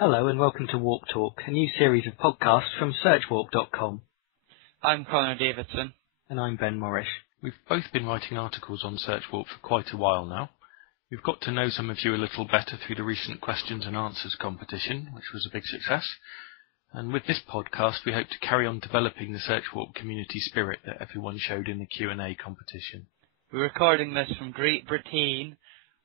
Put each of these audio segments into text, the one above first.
Hello and welcome to WarpTalk, a new series of podcasts from SearchWarp.com. I'm Connor Davidson. And I'm Ben Morrish. We've both been writing articles on SearchWarp for quite a while now. We've got to know some of you a little better through the recent questions and answers competition, which was a big success. And with this podcast, we hope to carry on developing the SearchWarp community spirit that everyone showed in the Q&A competition. We're recording this from Great Britain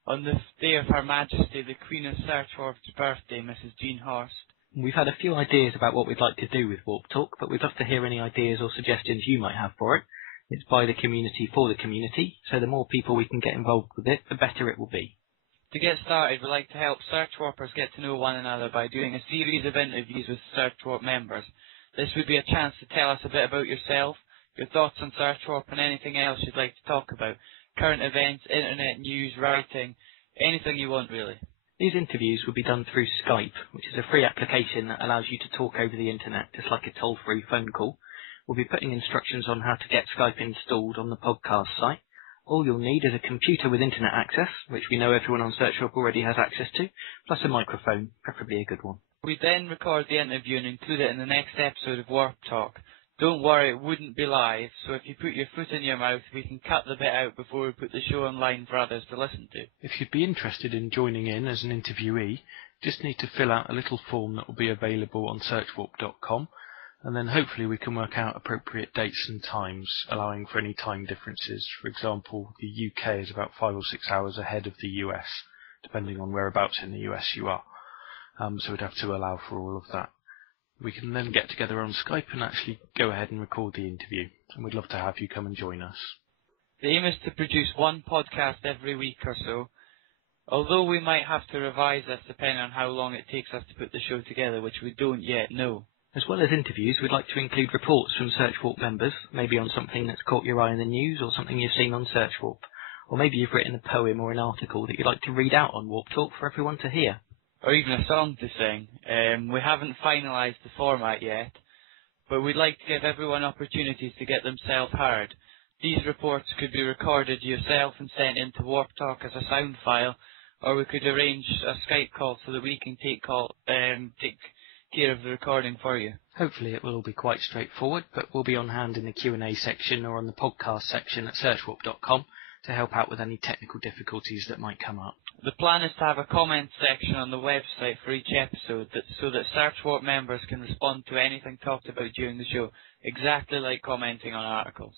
on the day of Her Majesty, the Queen of SearchWarp's birthday, Mrs. Jean Horst. We've had a few ideas about what we'd like to do with WarpTalk, but we'd love to hear any ideas or suggestions you might have for it. It's by the community for the community, so the more people we can get involved with it, the better it will be. To get started, we'd like to help SearchWarpers get to know one another by doing a series of interviews with SearchWarp members. This would be a chance to tell us a bit about yourself, your thoughts on SearchWarp and anything else you'd like to talk about. Current events, internet news, writing, anything you want really. These interviews will be done through Skype, which is a free application that allows you to talk over the internet, just like a toll-free phone call. We'll be putting instructions on how to get Skype installed on the podcast site. All you'll need is a computer with internet access, which we know everyone on SearchWarp already has access to, plus a microphone, preferably a good one. We then record the interview and include it in the next episode of WarpTalk. Don't worry, it wouldn't be live, so if you put your foot in your mouth, we can cut the bit out before we put the show online for others to listen to. If you'd be interested in joining in as an interviewee, just need to fill out a little form that will be available on SearchWarp.com, and then hopefully we can work out appropriate dates and times, allowing for any time differences. For example, the UK is about 5 or 6 hours ahead of the US, depending on whereabouts in the US you are. So we'd have to allow for all of that. We can then get together on Skype and actually go ahead and record the interview, and we'd love to have you come and join us. The aim is to produce one podcast every week or so, although we might have to revise this depending on how long it takes us to put the show together, which we don't yet know. As well as interviews, we'd like to include reports from SearchWarp members, maybe on something that's caught your eye in the news or something you've seen on SearchWarp. Or maybe you've written a poem or an article that you'd like to read out on WarpTalk for everyone to hear. Or even a song to sing. We haven't finalised the format yet, but we'd like to give everyone opportunities to get themselves heard. These reports could be recorded yourself and sent into WarpTalk as a sound file, or we could arrange a Skype call so that we can take care of the recording for you. Hopefully it will all be quite straightforward, but we'll be on hand in the Q&A section or on the podcast section at SearchWarp.com to help out with any technical difficulties that might come up. The plan is to have a comment section on the website for each episode so that SearchWarp members can respond to anything talked about during the show, exactly like commenting on articles.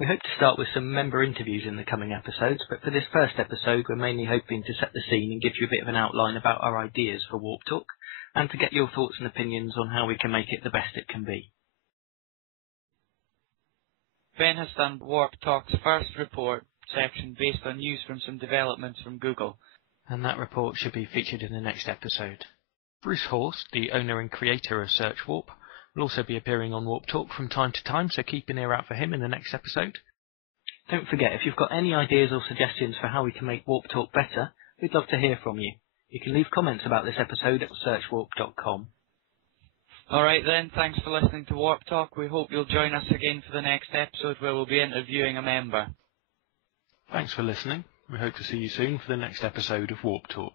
We hope to start with some member interviews in the coming episodes, but for this first episode we're mainly hoping to set the scene and give you a bit of an outline about our ideas for WarpTalk, and to get your thoughts and opinions on how we can make it the best it can be. Ben has done WarpTalk's first report section based on news from some developments from Google. And that report should be featured in the next episode. Bruce Horst, the owner and creator of SearchWarp, will also be appearing on WarpTalk from time to time, so keep an ear out for him in the next episode. Don't forget, if you've got any ideas or suggestions for how we can make WarpTalk better, we'd love to hear from you. You can leave comments about this episode at SearchWarp.com. Alright then, thanks for listening to WarpTalk. We hope you'll join us again for the next episode where we'll be interviewing a member. Thanks for listening. We hope to see you soon for the next episode of WarpTalk.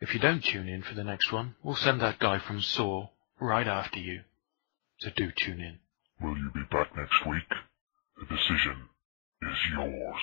If you don't tune in for the next one, we'll send that guy from Saw right after you. So do tune in. Will you be back next week? The decision is yours.